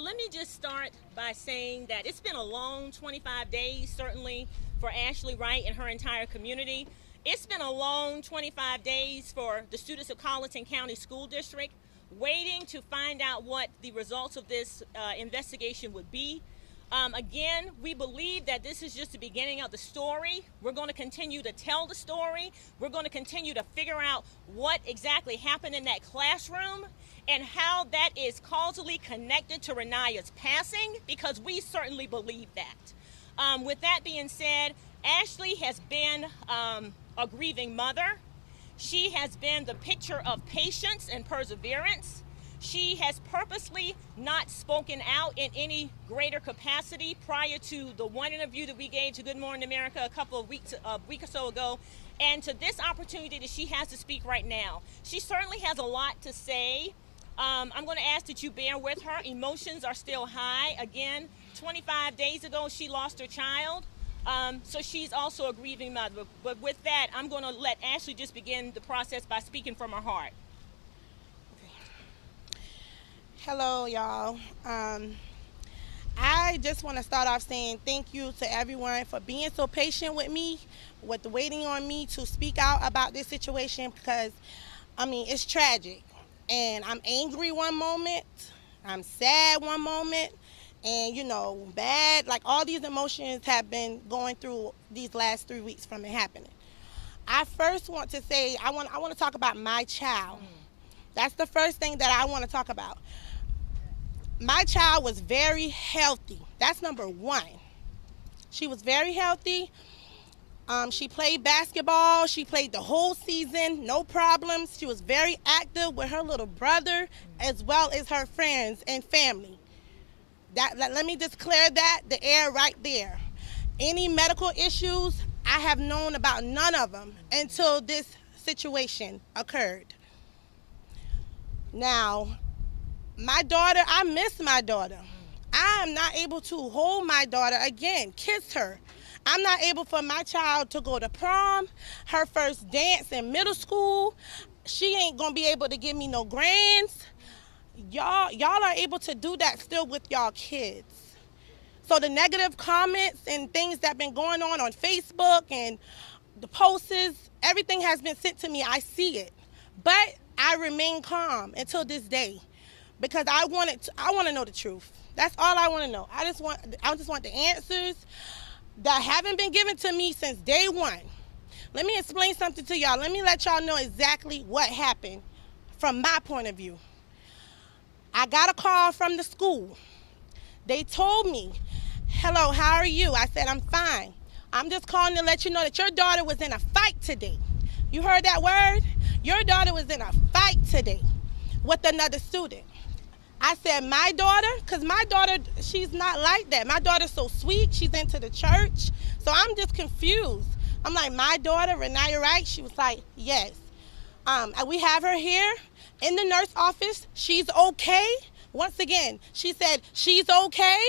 Let me just start by saying that it's been a long 25 days, certainly for Ashley Wright and her entire community. It's been a long 25 days for the students of Colleton County School District, waiting to find out what the results of this investigation would be. Again, we believe that this is just the beginning of the story. We're going to continue to tell the story. We're going to continue to figure out what exactly happened in that classroom and how that is causally connected to Renea's passing, because we certainly believe that. With that being said, Ashley has been a grieving mother. She has been the picture of patience and perseverance. She has purposely not spoken out in any greater capacity prior to the one interview that we gave to Good Morning America a week or so ago, and to this opportunity that she has to speak right now. She certainly has a lot to say. I'm going to ask that you bear with her. Emotions are still high. Again, 25 days ago, she lost her child. So she's also a grieving mother. But with that, I'm going to let Ashley just begin the process by speaking from her heart. Hello, y'all. I just want to start off saying thank you to everyone for being so patient with me, with waiting on me to speak out about this situation, because, it's tragic. And I'm angry one moment, I'm sad one moment, and, bad. Like, all these emotions have been going through these last 3 weeks from it happening. I first want to say, I want to talk about my child. That's the first thing that I want to talk about. My child was very healthy. That's number one. She was very healthy. She played basketball. She played the whole season, no problems. She was very active with her little brother as well as her friends and family. Let me just clear the air right there. Any medical issues, I have known about none of them until this situation occurred. Now, my daughter, I miss my daughter. I am not able to hold my daughter again, kiss her. I'm not able for my child to go to prom, her first dance in middle school. She ain't gonna be able to give me no grands. Y'all are able to do that still with y'all kids. So the negative comments and things that been going on Facebook and the posts, everything has been sent to me. I see it. But I remain calm until this day, because I want to know the truth. That's all I want to know. I just want the answers that haven't been given to me since day one. Let me explain something to y'all. Let me let y'all know exactly what happened from my point of view. I got a call from the school. They told me, "Hello, how are you?" I said, "I'm fine. I'm just calling to let you know that your daughter was in a fight today." You heard that word? Your daughter was in a fight today with another student. I said, my daughter? Because my daughter, she's not like that. My daughter's so sweet. She's into the church. So I'm just confused. I'm like, my daughter, Raniya Wright? She was like, yes. We have her here in the nurse office. She's okay. Once again, she said, she's okay.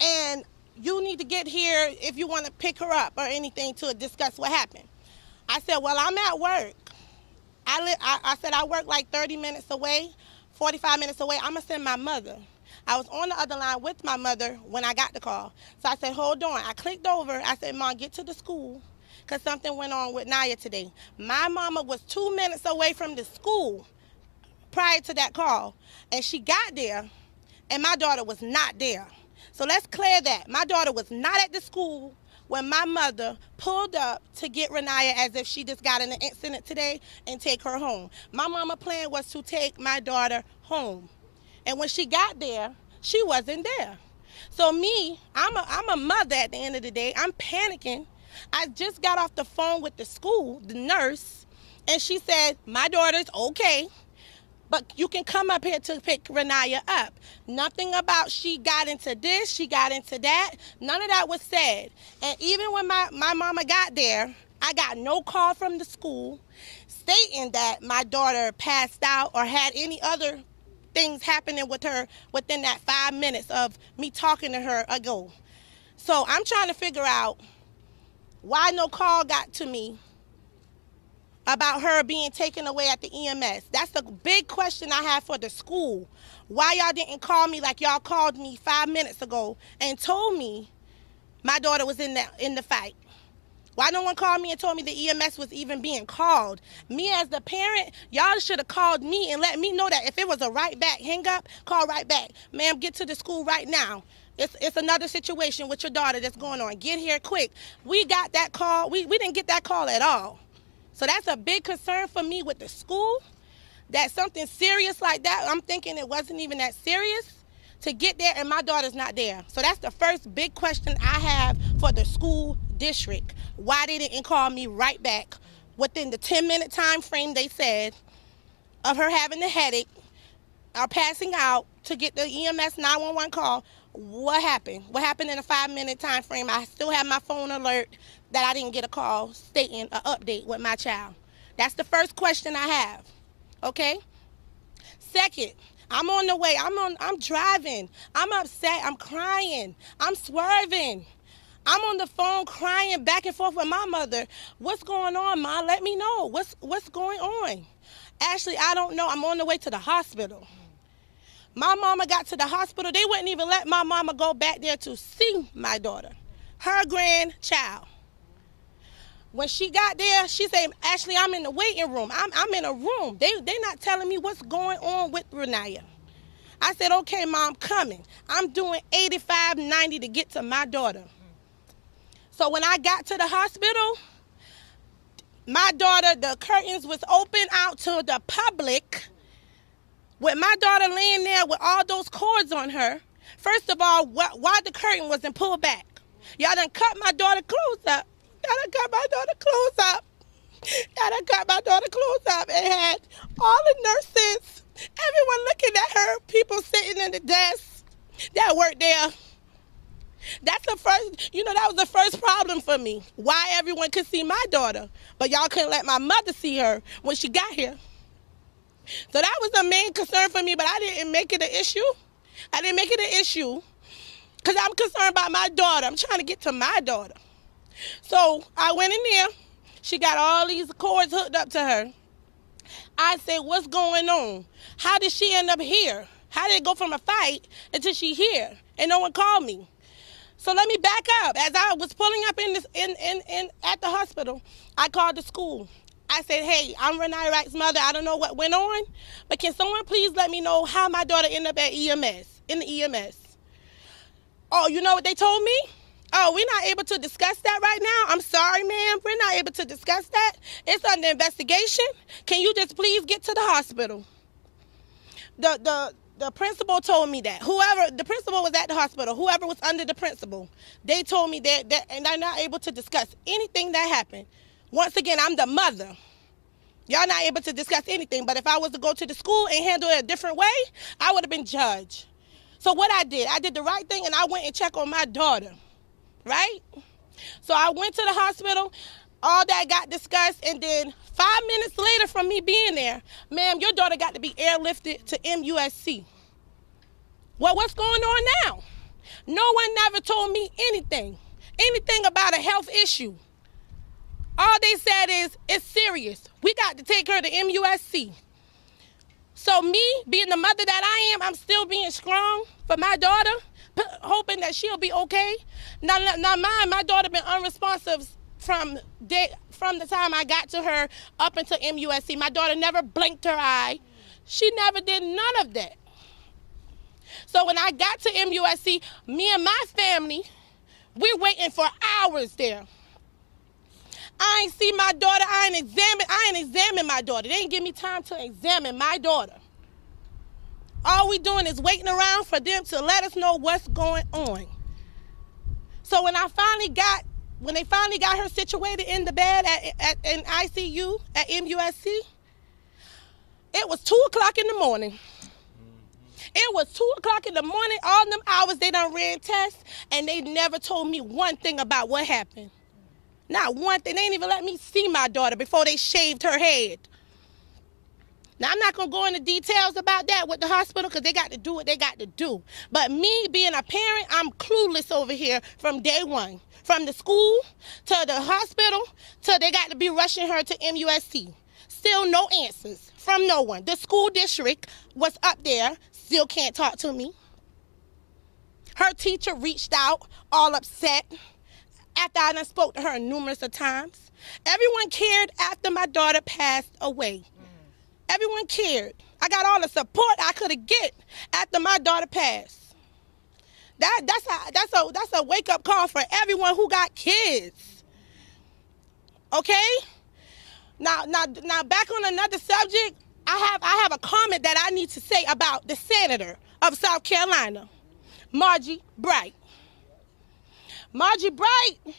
And you need to get here if you want to pick her up or anything to discuss what happened. I said, well, I'm at work. I said, I work like 30 minutes away, 45 minutes away. I'm going to send my mother. I was on the other line with my mother when I got the call. So I said, hold on. I clicked over. I said, Mom, get to the school, because something went on with Naya today. My mama was 2 minutes away from the school prior to that call, and she got there, and my daughter was not there. So let's clear that. My daughter was not at the school when my mother pulled up to get Renea as if she just got in an incident today and take her home. My mama plan was to take my daughter home. And when she got there, she wasn't there. So me, I'm a mother at the end of the day. I'm panicking. I just got off the phone with the school, the nurse, and she said, my daughter's okay, but you can come up here to pick Renea up. Nothing about she got into this, she got into that. None of that was said. And even when my mama got there, I got no call from the school stating that my daughter passed out or had any other things happening with her within that 5 minutes of me talking to her ago. So I'm trying to figure out why no call got to me about her being taken away at the EMS. That's the big question I have for the school. Why y'all didn't call me like y'all called me 5 minutes ago and told me my daughter was in the fight? Why no one called me and told me the EMS was even being called? Me as the parent, y'all should have called me and let me know that if it was a right back hang up, call right back. Ma'am, get to the school right now. It's another situation with your daughter that's going on. Get here quick. We got that call. We didn't get that call at all. So that's a big concern for me with the school, that something serious like that, I'm thinking it wasn't even that serious, to get there and my daughter's not there. So that's the first big question I have for the school district. Why they didn't call me right back within the 10-minute time frame they said of her having a headache or passing out to get the EMS 911 call. What happened? What happened in a 5-minute time frame? I still have my phone alert that I didn't get a call stating an update with my child. That's the first question I have, okay? Second, I'm on the way. I'm driving. I'm upset. I'm crying. I'm swerving. I'm on the phone crying back and forth with my mother. What's going on, Ma? Let me know. What's going on? Ashley, I don't know. I'm on the way to the hospital. My mama got to the hospital. They wouldn't even let my mama go back there to see my daughter, her grandchild. When she got there, she said, Ashley, I'm in the waiting room. I'm in a room. They're not telling me what's going on with Raniya. I said, okay, Mom, coming. I'm doing 85, 90 to get to my daughter. So when I got to the hospital, my daughter, the curtains was open out to the public with my daughter laying there with all those cords on her. First of all, why the curtain wasn't pulled back? Y'all done cut my daughter clothes up. Y'all done cut my daughter clothes up. Y'all done cut my daughter clothes up and had all the nurses, everyone looking at her, people sitting in the desk that worked there. That's the first, that was the first problem for me. Why everyone could see my daughter, but y'all couldn't let my mother see her when she got here. So that was the main concern for me, but I didn't make it an issue. I didn't make it an issue because I'm concerned about my daughter. I'm trying to get to my daughter. So I went in there. She got all these cords hooked up to her. I said, what's going on? How did she end up here? How did it go from a fight until she here? And no one called me. So let me back up. As I was pulling up at the hospital, I called the school. I said, hey, I'm Raniya Wright's mother. I don't know what went on, but can someone please let me know how my daughter ended up at in the EMS? Oh, you know what they told me? Oh, we're not able to discuss that right now. I'm sorry, ma'am. We're not able to discuss that. It's under investigation. Can you just please get to the hospital? The principal told me that. The principal was at the hospital. Whoever was under the principal, they told me that and they're not able to discuss anything that happened. Once again, I'm the mother. Y'all not able to discuss anything, but if I was to go to the school and handle it a different way, I would have been judged. So what I did the right thing and I went and checked on my daughter, right? So I went to the hospital, all that got discussed, and then 5 minutes later from me being there, ma'am, your daughter got to be airlifted to MUSC. Well, what's going on now? No one never told me anything about a health issue. All they said is, it's serious. We got to take her to MUSC. So me, being the mother that I am, I'm still being strong for my daughter, hoping that she'll be okay. Now my daughter been unresponsive from the time I got to her up until MUSC. My daughter never blinked her eye. She never did none of that. So when I got to MUSC, me and my family, we're waiting for hours there. I ain't see my daughter. I ain't examine my daughter. They didn't give me time to examine my daughter. All we doing is waiting around for them to let us know what's going on. So when they finally got her situated in the bed in ICU at MUSC, it was 2 o'clock in the morning. It was 2 o'clock in the morning. All them hours they done ran tests, and they never told me one thing about what happened. Not one thing. They didn't even let me see my daughter before they shaved her head. Now, I'm not going to go into details about that with the hospital because they got to do what they got to do. But me being a parent, I'm clueless over here from day one. From the school to the hospital to they got to be rushing her to MUSC. Still no answers from no one. The school district was up there, still can't talk to me. Her teacher reached out, all upset, after I done spoke to her numerous of times. Everyone cared after my daughter passed away. Everyone cared. I got all the support I could have get after my daughter passed. That's a wake-up call for everyone who got kids. Okay? Now back on another subject, I have a comment that I need to say about the senator of South Carolina, Margie Wright. Margie Wright,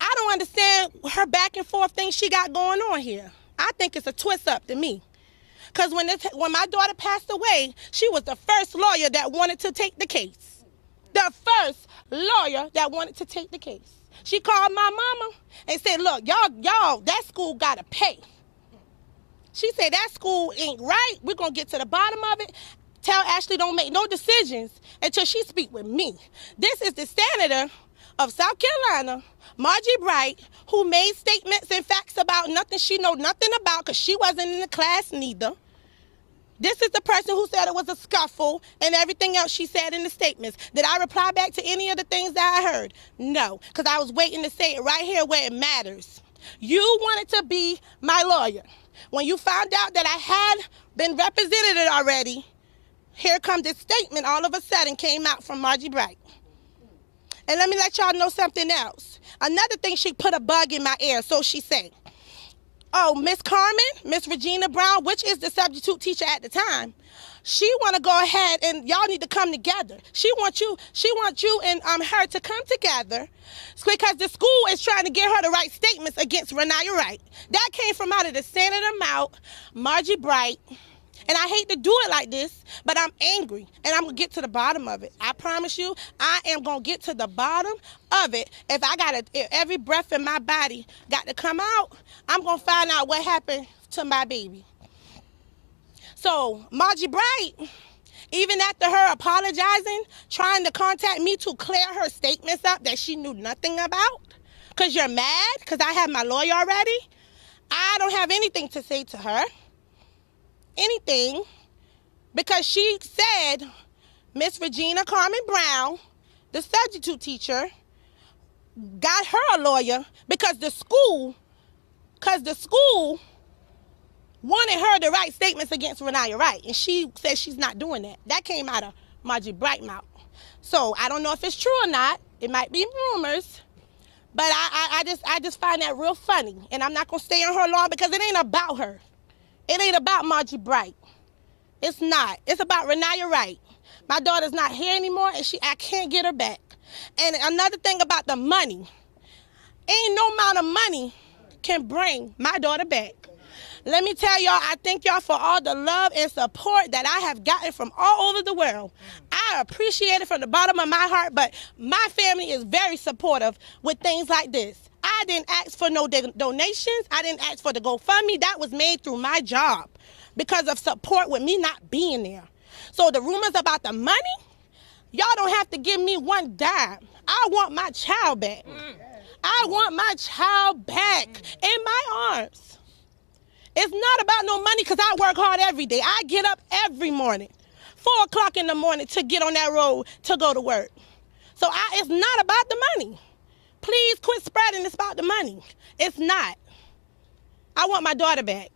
I don't understand her back and forth thing she got going on here. I think it's a twist up to me. Because when my daughter passed away, she was the first lawyer that wanted to take the case. The first lawyer that wanted to take the case. She called my mama and said, look, y'all, that school got to pay. She said, that school ain't right. We're going to get to the bottom of it. Tell Ashley don't make no decisions until she speak with me. This is the senator of South Carolina, Margie Wright, who made statements and facts about nothing she know nothing about because she wasn't in the class neither. This is the person who said it was a scuffle and everything else she said in the statements. Did I reply back to any of the things that I heard? No, because I was waiting to say it right here where it matters. You wanted to be my lawyer. When you found out that I had been represented already, here comes this statement all of a sudden came out from Margie Wright. And let me let y'all know something else. Another thing, she put a bug in my ear, so she said, oh, Miss Carmen, Miss Regina Brown, which is the substitute teacher at the time, she want to go ahead and y'all need to come together. She wants you and her to come together because the school is trying to get her to write statements against Raniya Wright. That came from out of the senator mouth, Margie Wright. And I hate to do it like this, but I'm angry, and I'm going to get to the bottom of it. I promise you, I am going to get to the bottom of it. If every breath in my body got to come out, I'm going to find out what happened to my baby. So Margie Wright, even after her apologizing, trying to contact me to clear her statements up that she knew nothing about, because you're mad, because I have my lawyer already, I don't have anything to say to her. Anything, because she said Miss Regina Carmen Brown, the substitute teacher, got her a lawyer because the school wanted her to write statements against Raniya Wright, and she said she's not doing that. That came out of Margie Wright's mouth. So I don't know if it's true or not. It might be rumors, but I just find that real funny, and I'm not gonna stay on her long because it ain't about her. It ain't about Margie Wright. It's not. It's about Raniya Wright. My daughter's not here anymore, and I can't get her back. And another thing about the money, ain't no amount of money can bring my daughter back. Let me tell y'all, I thank y'all for all the love and support that I have gotten from all over the world. I appreciate it from the bottom of my heart, but my family is very supportive with things like this. I didn't ask for no donations. I didn't ask for the GoFundMe. That was made through my job because of support with me not being there. So the rumors about the money, y'all don't have to give me one dime. I want my child back. I want my child back in my arms. It's not about no money because I work hard every day. I get up every morning, 4 o'clock in the morning to get on that road to go to work. So it's not about the money. Please quit spreading this about the money. It's not. I want my daughter back.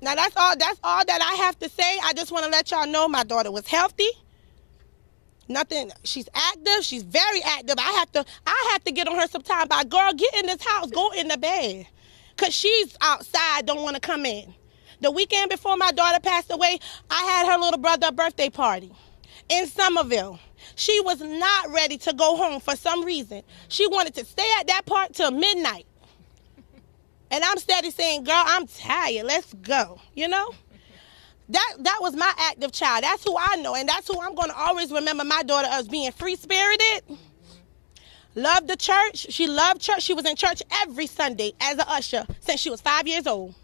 Now that's all that I have to say. I just want to let y'all know my daughter was healthy. Nothing, she's active, she's very active. I have to get on her sometime. But girl, get in this house, go in the bed. Cause she's outside, don't want to come in. The weekend before my daughter passed away, I had her little brother a birthday party in Somerville. She was not ready to go home for some reason. She wanted to stay at that park till midnight. And I'm steady saying, girl, I'm tired, let's go, you know? That was my active child. That's who I know, and that's who I'm going to always remember my daughter as being free-spirited. Loved the church. She loved church. She was in church every Sunday as an usher since she was 5 years old.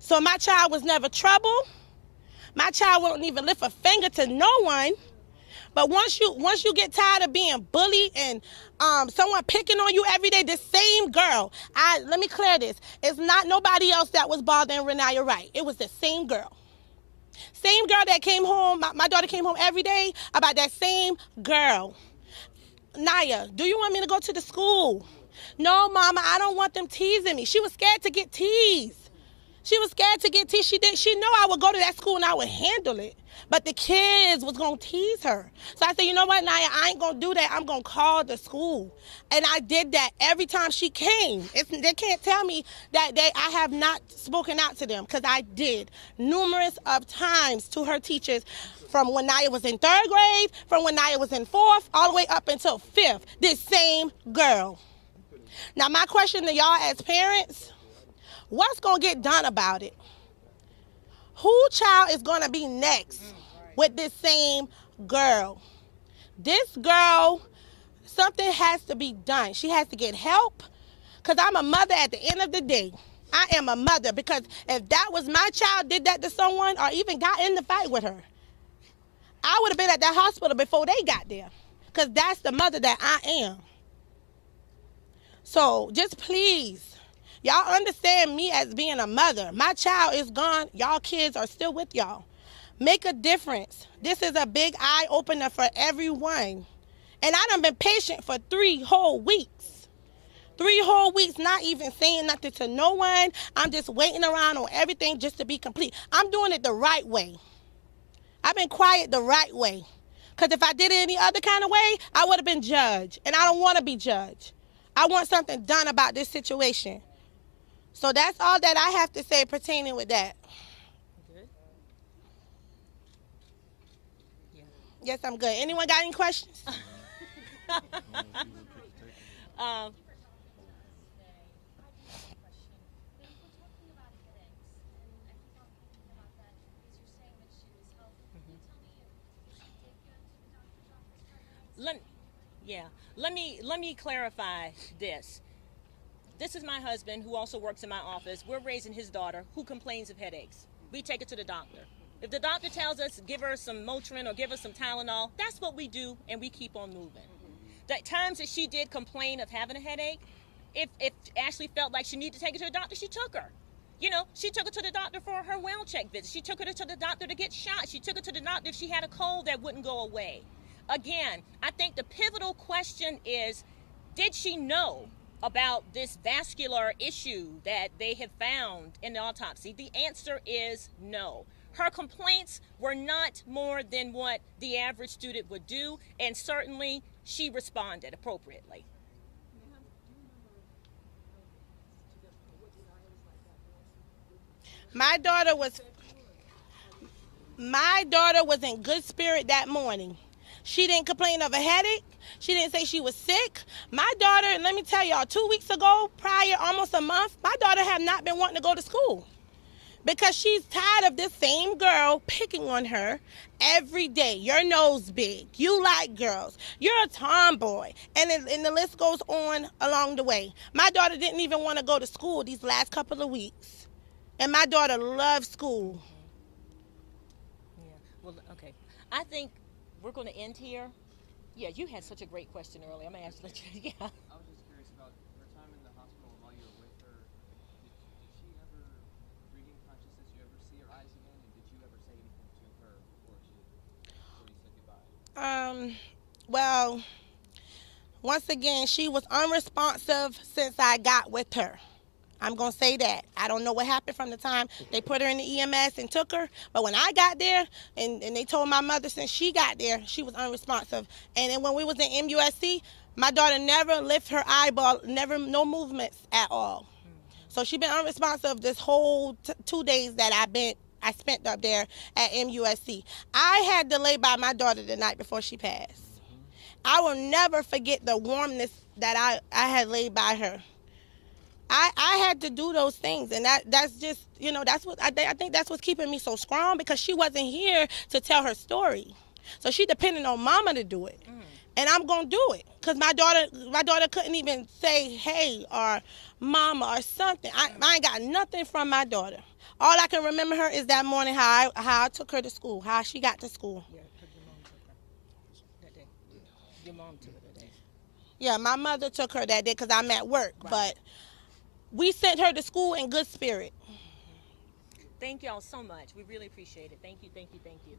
So my child was never trouble. My child won't even lift a finger to no one. But once you get tired of being bullied and someone picking on you every day. This same girl. Let me clear this. It's not nobody else that was bothering Raniya Wright. It was the same girl. Same girl that came home. My daughter came home every day about that same girl. Naya, do you want me to go to the school? No, Mama, I don't want them teasing me. She was scared to get teased. She was scared to get teased. She know I would go to that school and I would handle it. But the kids was going to tease her. So I said, you know what, Naya, I ain't going to do that. I'm going to call the school. And I did that every time she came. They can't tell me that I have not spoken out to them, because I did numerous of times to her teachers, from when Naya was in 3rd grade, from when Naya was in 4th, all the way up until 5th, this same girl. Now, my question to y'all as parents, what's going to get done about it? Who child is going to be next with this same girl? This girl, something has to be done. She has to get help, because I'm a mother at the end of the day. I am a mother, because if that was my child did that to someone or even got in the fight with her, I would have been at that hospital before they got there, because that's the mother that I am. So just please, y'all understand me as being a mother. My child is gone. Y'all kids are still with y'all. Make a difference. This is a big eye opener for everyone. And I done been patient for 3 whole weeks. 3 whole weeks, not even saying nothing to no one. I'm just waiting around on everything just to be complete. I'm doing it the right way. I've been quiet the right way. Because if I did it any other kind of way, I would have been judged. And I don't want to be judged. I want something done about this situation. So that's all that I have to say pertaining with that. Good? Yeah. Yes, I'm good. Anyone got any questions? Let me clarify this. This is my husband, who also works in my office. We're raising his daughter, who complains of headaches. We take her to the doctor. If the doctor tells us, give her some Motrin or give her some Tylenol, that's what we do, and we keep on moving. The times that she did complain of having a headache, if Ashley felt like she needed to take her to the doctor, she took her. You know, she took her to the doctor for her well check visit. She took her to the doctor to get shot. She took her to the doctor if she had a cold that wouldn't go away. Again, I think the pivotal question is, did she know about this vascular issue that they have found in the autopsy? The answer is no. Her complaints were not more than what the average student would do, and certainly she responded appropriately. My daughter was in good spirit that morning. She didn't complain of a headache. She didn't say she was sick. My daughter, let me tell y'all, 2 weeks ago, prior, almost a month, my daughter had not been wanting to go to school, because she's tired of this same girl picking on her every day. Your nose big. You like girls. You're a tomboy. And the list goes on along the way. My daughter didn't even want to go to school these last couple of weeks. And my daughter loves school. Yeah. Well, okay. I think we're going to end here. Yeah, you had such a great question earlier. I'm going to ask you. Yeah. I was just curious about her time in the hospital while you were with her. Did she ever regain consciousness? Did you ever see her eyes again? And did you ever say anything to her before you said goodbye? Well, once again, she was unresponsive since I got with her. I'm going to say that. I don't know what happened from the time they put her in the EMS and took her. But when I got there, and they told my mother since she got there, she was unresponsive. And then when we was in MUSC, my daughter never lifted her eyeball, no movements at all. So she been unresponsive this whole 2 days that I spent up there at MUSC. I had to lay by my daughter the night before she passed. I will never forget the warmness that I had laid by her. I had to do those things, and that's just, you know, that's what I think that's what's keeping me so strong, because she wasn't here to tell her story. So she depended on mama to do it. And I'm going to do it, because my daughter couldn't even say hey or mama or something. I ain't got nothing from my daughter. All I can remember her is that morning how I took her to school, how she got to school. Yeah, because your mom took her that day. Your mom took her that day. Yeah, my mother took her that day because I'm at work, but we sent her to school in good spirit. Thank y'all so much. We really appreciate it. Thank you, thank you, thank you.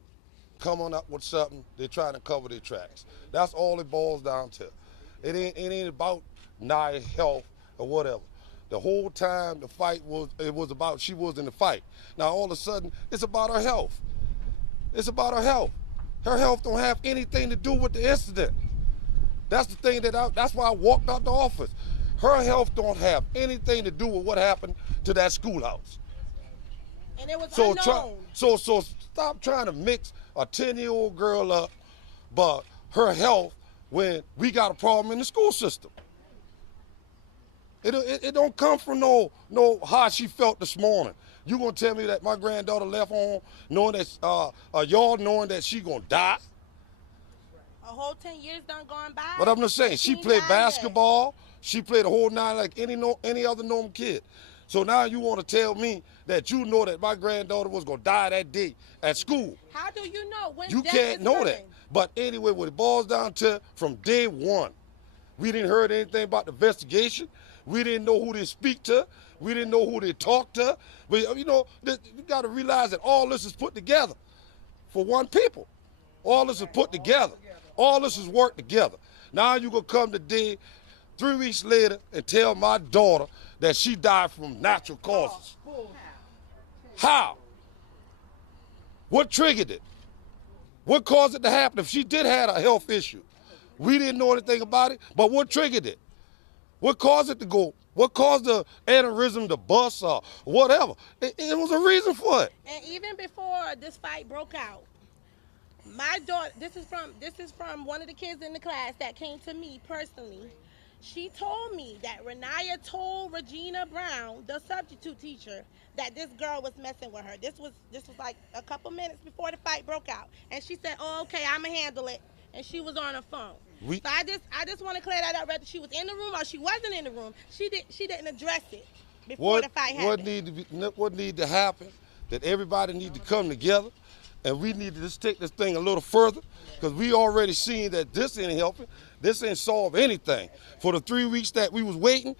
Coming up with something, they're trying to cover their tracks. That's all it boils down to. It ain't about Nia's health or whatever. The whole time the fight was about she was in the fight. Now all of a sudden it's about her health. It's about her health. Her health don't have anything to do with the incident. That's the thing that's why I walked out the office. Her health don't have anything to do with what happened to that schoolhouse. And it was So unknown. so stop trying to mix a 10-year-old girl up, but her health when we got a problem in the school system. It don't come from no how she felt this morning. You gonna tell me that my granddaughter left home knowing that y'all knowing that she gonna die? A whole 10 years done gone by. But I'm just saying, she played basketball. She played a whole nine like any other normal kid. So now you want to tell me that you know that my granddaughter was gonna die that day at school? How do you know when You death can't is know coming? that. But anyway, what it boils down to, from day one, we didn't heard anything about the investigation. We didn't know who they speak to. We didn't know who they talk to. But you know, you got to realize that all this is put together for one people. All this is put together. All this is worked together. Now you gonna come today, 3 weeks later, and tell my daughter that she died from natural causes. How? What triggered it? What caused it to happen? If she did have a health issue, we didn't know anything about it, but what triggered it? What caused it to go? What caused the aneurysm to bust or whatever? It was a reason for it. And even before this fight broke out, my daughter, this is from one of the kids in the class that came to me personally. She told me that Raniya told Regina Brown, the substitute teacher, that this girl was messing with her. This was like a couple minutes before the fight broke out. And she said, "Oh, okay, I'ma handle it." And she was on her phone. So I just want to clear that up. Whether she was in the room or she wasn't in the room, she didn't address it before the fight happened. What need to happen? That everybody need to come together, and we need to just take this thing a little further, because we already seen that this ain't helping. This ain't solve anything. For the 3 weeks that we was waiting,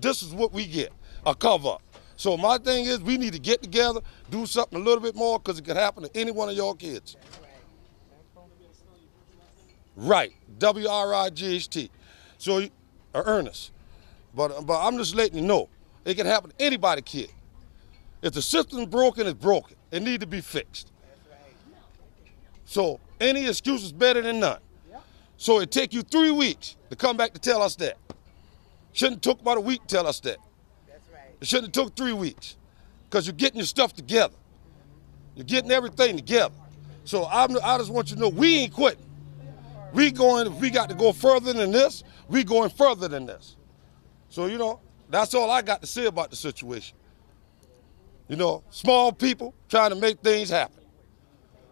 this is what we get, a cover up. So my thing is, we need to get together, do something a little bit more, because it could happen to any one of y'all kids. Right, W-R-I-G-H-T. So, Ernest. But I'm just letting you know, it can happen to anybody, kid. If the system's broken, it's broken. It need to be fixed. So any excuse is better than none. So it take you 3 weeks to come back to tell us that. Shouldn't have took about a week to tell us that. It shouldn't have took 3 weeks, because you're getting your stuff together. You're getting everything together. So I just want you to know, we ain't quitting. If we got to go further than this, we going further than this. So, you know, that's all I got to say about the situation. You know, small people trying to make things happen.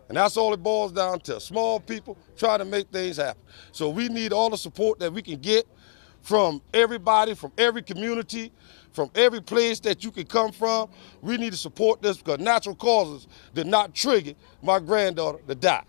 And that's all it boils down to, small people trying to make things happen. So we need all the support that we can get from everybody, from every community, from every place that you can come from. We need to support this, because natural causes did not trigger my granddaughter to die.